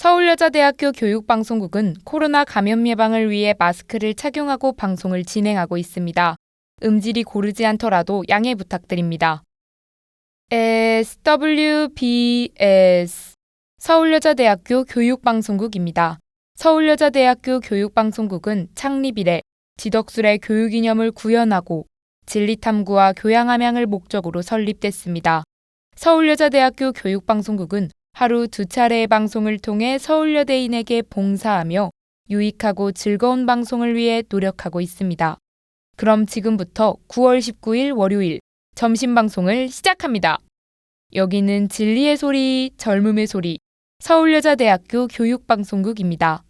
서울여자대학교 교육방송국은 코로나 감염 예방을 위해 마스크를 착용하고 방송을 진행하고 있습니다. 음질이 고르지 않더라도 양해 부탁드립니다. SWBS 서울여자대학교 교육방송국입니다. 서울여자대학교 교육방송국은 창립 이래 지덕술의 교육 이념을 구현하고 진리탐구와 교양함양을 목적으로 설립됐습니다. 서울여자대학교 교육방송국은 하루 두 차례의 방송을 통해 서울여대인에게 봉사하며 유익하고 즐거운 방송을 위해 노력하고 있습니다. 그럼 지금부터 9월 19일 월요일 점심 방송을 시작합니다. 여기는 진리의 소리, 젊음의 소리, 서울여자대학교 교육방송국입니다.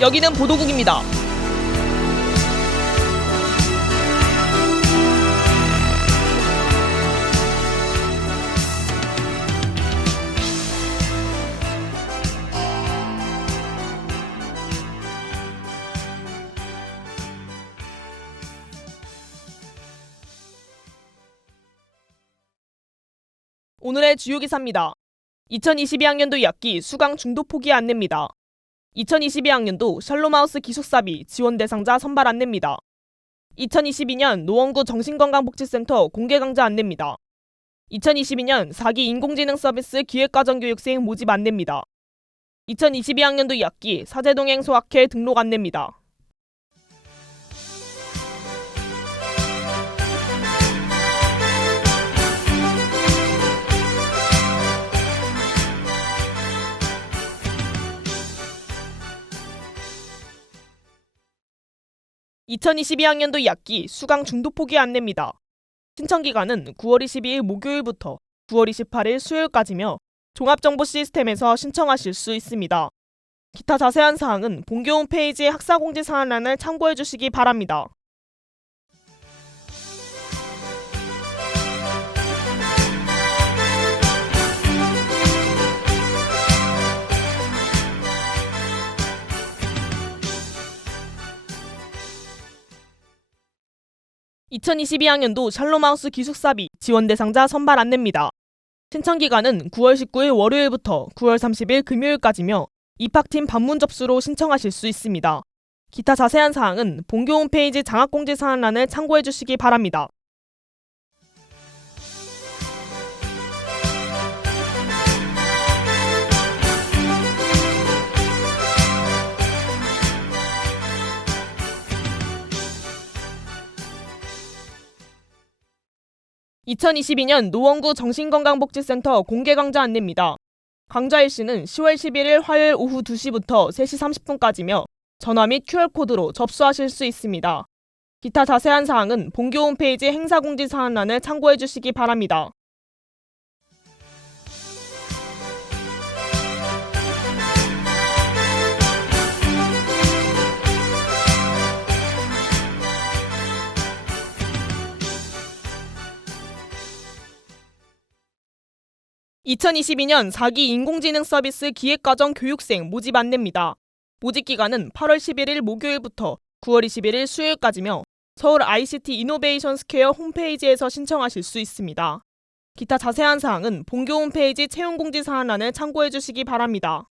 여기는 보도국입니다. 오늘의 주요 기사입니다. 2022학년도 2학기 수강 중도 포기 안내입니다. 2022학년도 샬롬하우스 기숙사비 지원 대상자 선발 안내입니다. 2022년 노원구 정신건강복지센터 공개 강좌 안내입니다. 2022년 4기 인공지능 서비스 기획과정 교육생 모집 안내입니다. 2022학년도 2학기 사제동행 소학회 등록 안내입니다. (2022학년도) 2학기 수강 중도 포기 안내입니다. 신청 기간은 9월 22일 목요일부터 9월 28일 수요일까지며 종합정보 시스템에서 신청하실 수 있습니다. 기타 자세한 사항은 본교 홈 페이지 학사공지 사항란을 참고해 주시기 바랍니다. (2022학년도) 샬롬하우스 기숙사비 지원 대상자 선발 안내입니다. 신청 기간은 9월 19일 월요일부터 9월 30일 금요일까지며 입학팀 방문 접수로 신청하실 수 있습니다. 기타 자세한 사항은 본교 홈페이지 장학공지 사항란을 참고해 주시기 바랍니다. (2022년) 노원구 정신건강복지센터 공개 강좌 안내입니다. 강좌 일시는 10월 11일 화요일 오후 2시부터 3시 30분까지며 전화 및 QR코드로 접수하실 수 있습니다. 기타 자세한 사항은 본교 홈페이지 행사공지 사항란을 참고해 주시기 바랍니다. (2022년) 4기 인공지능 서비스 기획과정 교육생 모집 안내입니다. 모집 기간은 8월 11일 목요일부터 9월 21일 수요일까지며 서울 ICT 이노베이션 스퀘어 홈페이지에서 신청하실 수 있습니다. 기타 자세한 사항은 본교 홈페이지 채용 공지 사항란을 참고해 주시기 바랍니다.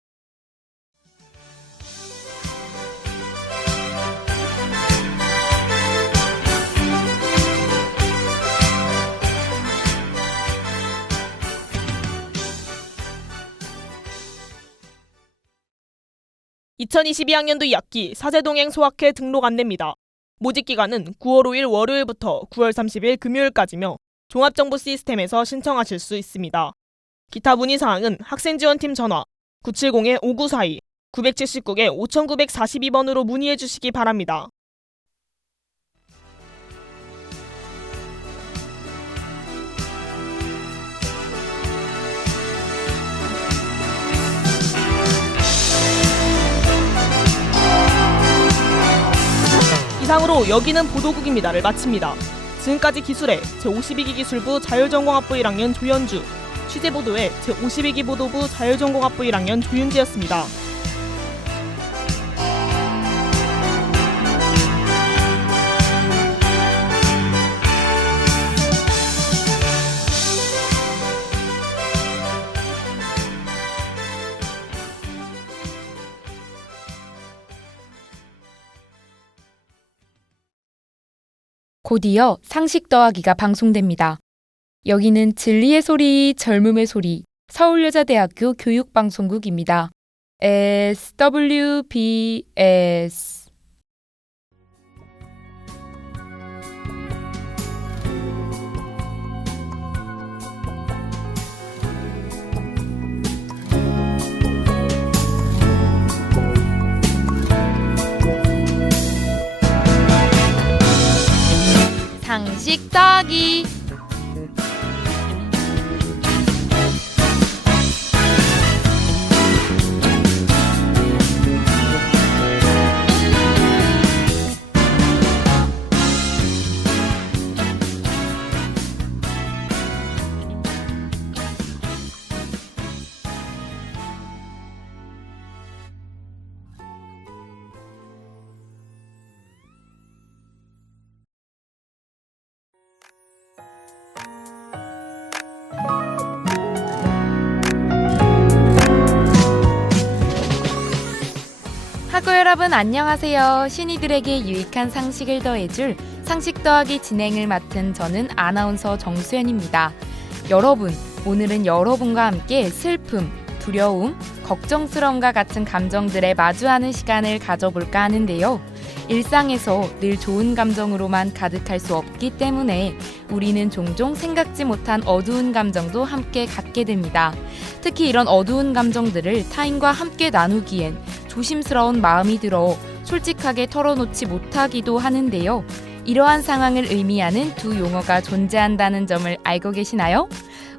2022학년도 2학기 사제동행 소학회 등록 안내입니다. 모집 기간은 9월 5일 월요일부터 9월 30일 금요일까지며 종합정보 시스템에서 신청하실 수 있습니다. 기타 문의 사항은 학생 지원팀 전화 970-5942, 979-5942번으로 문의해 주시기 바랍니다. 이상으로 여기는 보도국입니다를 마칩니다. 지금까지 기술의 제52기 기술부 자율전공학부 1학년 조현주, 취재보도의 제52기 보도부 자율전공학부 1학년 조윤지였습니다. 곧이어 상식 더하기가 방송됩니다. 여기는 진리의 소리, 젊음의 소리, 서울여자대학교 교육방송국입니다. SWBS 상식 더하기 학우 여러분 안녕하세요. 신이들에게 유익한 상식을 더해줄 상식 더하기 진행을 맡은 저는 아나운서 정수연입니다. 여러분, 오늘은 여러분과 함께 슬픔, 두려움, 걱정스러움과 같은 감정들에 마주하는 시간을 가져볼까 하는데요. 일상에서 늘 좋은 감정으로만 가득할 수 없기 때문에 우리는 종종 생각지 못한 어두운 감정도 함께 갖게 됩니다. 특히 이런 어두운 감정들을 타인과 함께 나누기엔 조심스러운 마음이 들어 솔직하게 털어놓지 못하기도 하는데요. 이러한 상황을 의미하는 두 용어가 존재한다는 점을 알고 계시나요?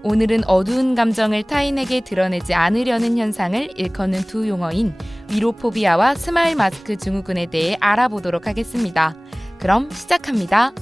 오늘은 어두운 감정을 타인에게 드러내지 않으려는 현상을 일컫는 두 용어인 위로포비아와 스마일 마스크 증후군에 대해 알아보도록 하겠습니다. 그럼 시작합니다.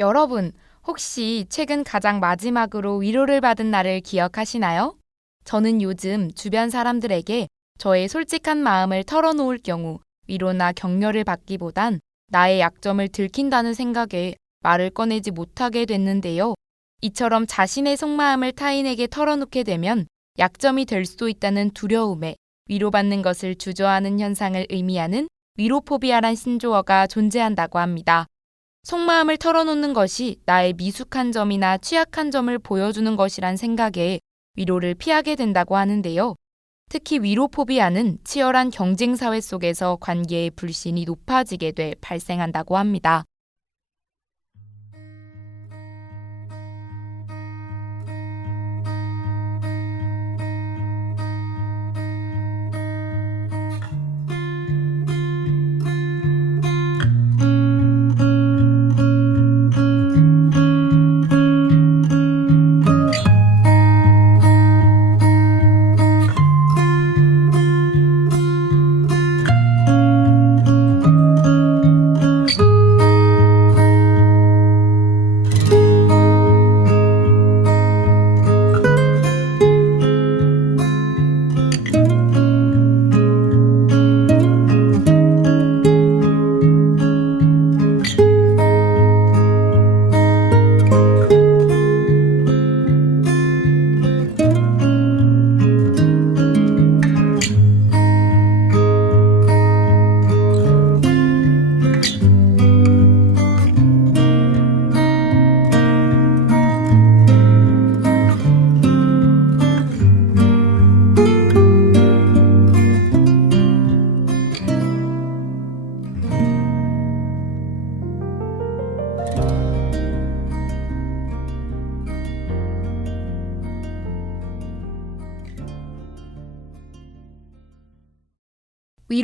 여러분, 혹시 최근 가장 마지막으로 위로를 받은 날을 기억하시나요? 저는 요즘 주변 사람들에게 저의 솔직한 마음을 털어놓을 경우 위로나 격려를 받기보단 나의 약점을 들킨다는 생각에 말을 꺼내지 못하게 됐는데요. 이처럼 자신의 속마음을 타인에게 털어놓게 되면 약점이 될수 있다는 두려움에 위로받는 것을 주저하는 현상을 의미하는 위로포비아란 신조어가 존재한다고 합니다. 속마음을 털어놓는 것이 나의 미숙한 점이나 취약한 점을 보여주는 것이란 생각에 위로를 피하게 된다고 하는데요. 특히 위로포비아는 치열한 경쟁 사회 속에서 관계의 불신이 높아지게 돼 발생한다고 합니다.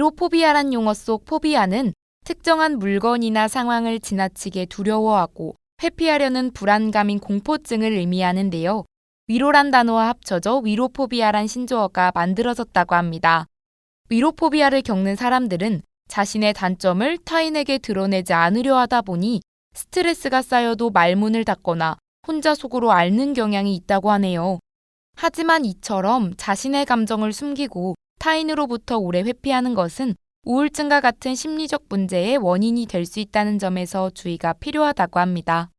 위로포비아란 용어 속 포비아는 특정한 물건이나 상황을 지나치게 두려워하고 회피하려는 불안감인 공포증을 의미하는데요. 위로란 단어와 합쳐져 위로포비아란 신조어가 만들어졌다고 합니다. 위로포비아를 겪는 사람들은 자신의 단점을 타인에게 드러내지 않으려 하다 보니 스트레스가 쌓여도 말문을 닫거나 혼자 속으로 앓는 경향이 있다고 하네요. 하지만 이처럼 자신의 감정을 숨기고 타인으로부터 오래 회피하는 것은 우울증과 같은 심리적 문제의 원인이 될 수 있다는 점에서 주의가 필요하다고 합니다.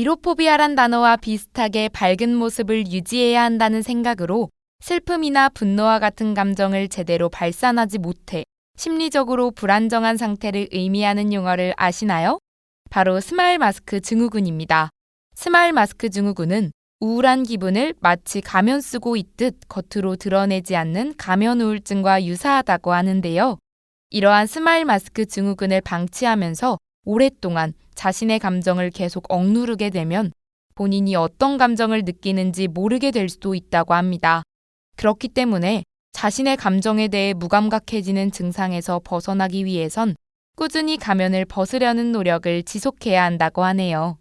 위로포비아란 단어와 비슷하게 밝은 모습을 유지해야 한다는 생각으로 슬픔이나 분노와 같은 감정을 제대로 발산하지 못해 심리적으로 불안정한 상태를 의미하는 용어를 아시나요? 바로 스마일 마스크 증후군입니다. 스마일 마스크 증후군은 우울한 기분을 마치 가면 쓰고 있듯 겉으로 드러내지 않는 가면 우울증과 유사하다고 하는데요. 이러한 스마일 마스크 증후군을 방치하면서 오랫동안 자신의 감정을 계속 억누르게 되면 본인이 어떤 감정을 느끼는지 모르게 될 수도 있다고 합니다. 그렇기 때문에 자신의 감정에 대해 무감각해지는 증상에서 벗어나기 위해선 꾸준히 가면을 벗으려는 노력을 지속해야 한다고 하네요.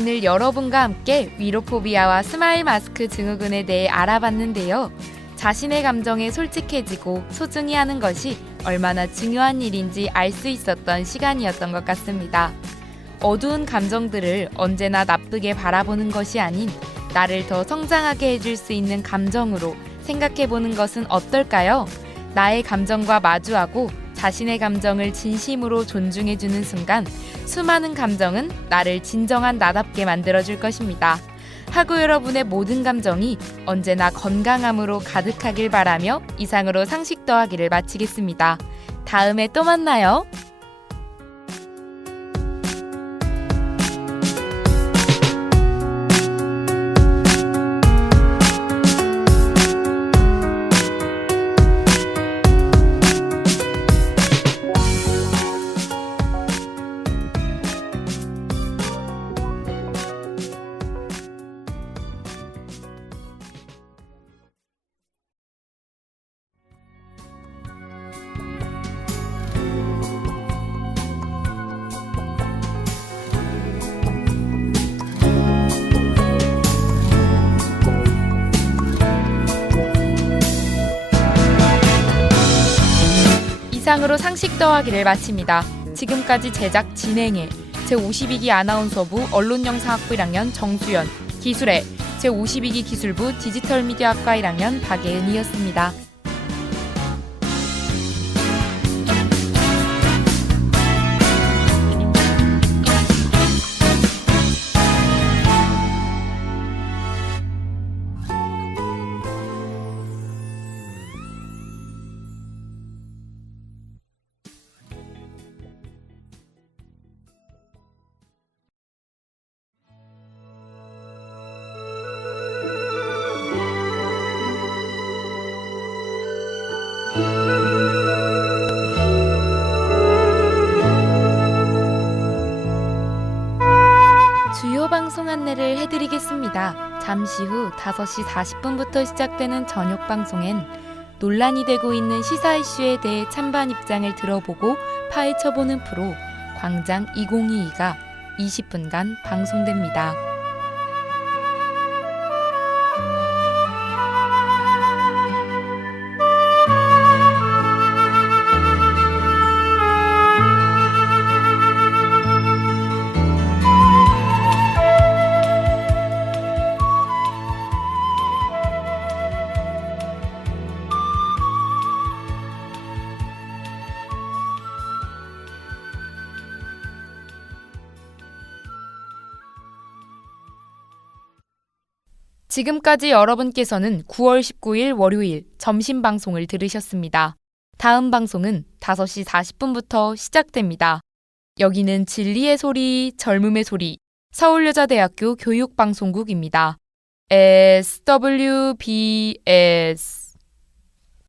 오늘 여러분과 함께 위로포비아와 스마일 마스크 증후군에 대해 알아봤는데요. 자신의 감정에 솔직해지고 소중히 하는 것이 얼마나 중요한 일인지 알 수 있었던 시간이었던 것 같습니다. 어두운 감정들을 언제나 나쁘게 바라보는 것이 아닌 나를 더 성장하게 해줄 수 있는 감정으로 생각해 보는 것은 어떨까요? 나의 감정과 마주하고 자신의 감정을 진심으로 존중해 주는 순간 수많은 감정은 나를 진정한 나답게 만들어 줄 것입니다. 하고 여러분의 모든 감정이 언제나 건강함으로 가득하길 바라며 이상으로 상식 더하기를 마치겠습니다. 다음에 또 만나요. 이상으로 상식 더하기를 마칩니다. 지금까지 제작 진행해 제52기 아나운서부 언론영상학부 1학년 정수연, 기술해 제52기 기술부 디지털미디어학과 1학년 박예은이었습니다. 주요 방송 안내를 해드리겠습니다. 잠시 후 5시 40분부터 시작되는 저녁 방송엔 논란이 되고 있는 시사 이슈에 대해 찬반 입장을 들어보고 파헤쳐보는 프로 광장 2022가 20분간 방송됩니다. 지금까지 여러분께서는 9월 19일 월요일 점심 방송을 들으셨습니다. 다음 방송은 5시 40분부터 시작됩니다. 여기는 진리의 소리, 젊음의 소리, 서울여자대학교 교육방송국입니다. SWBS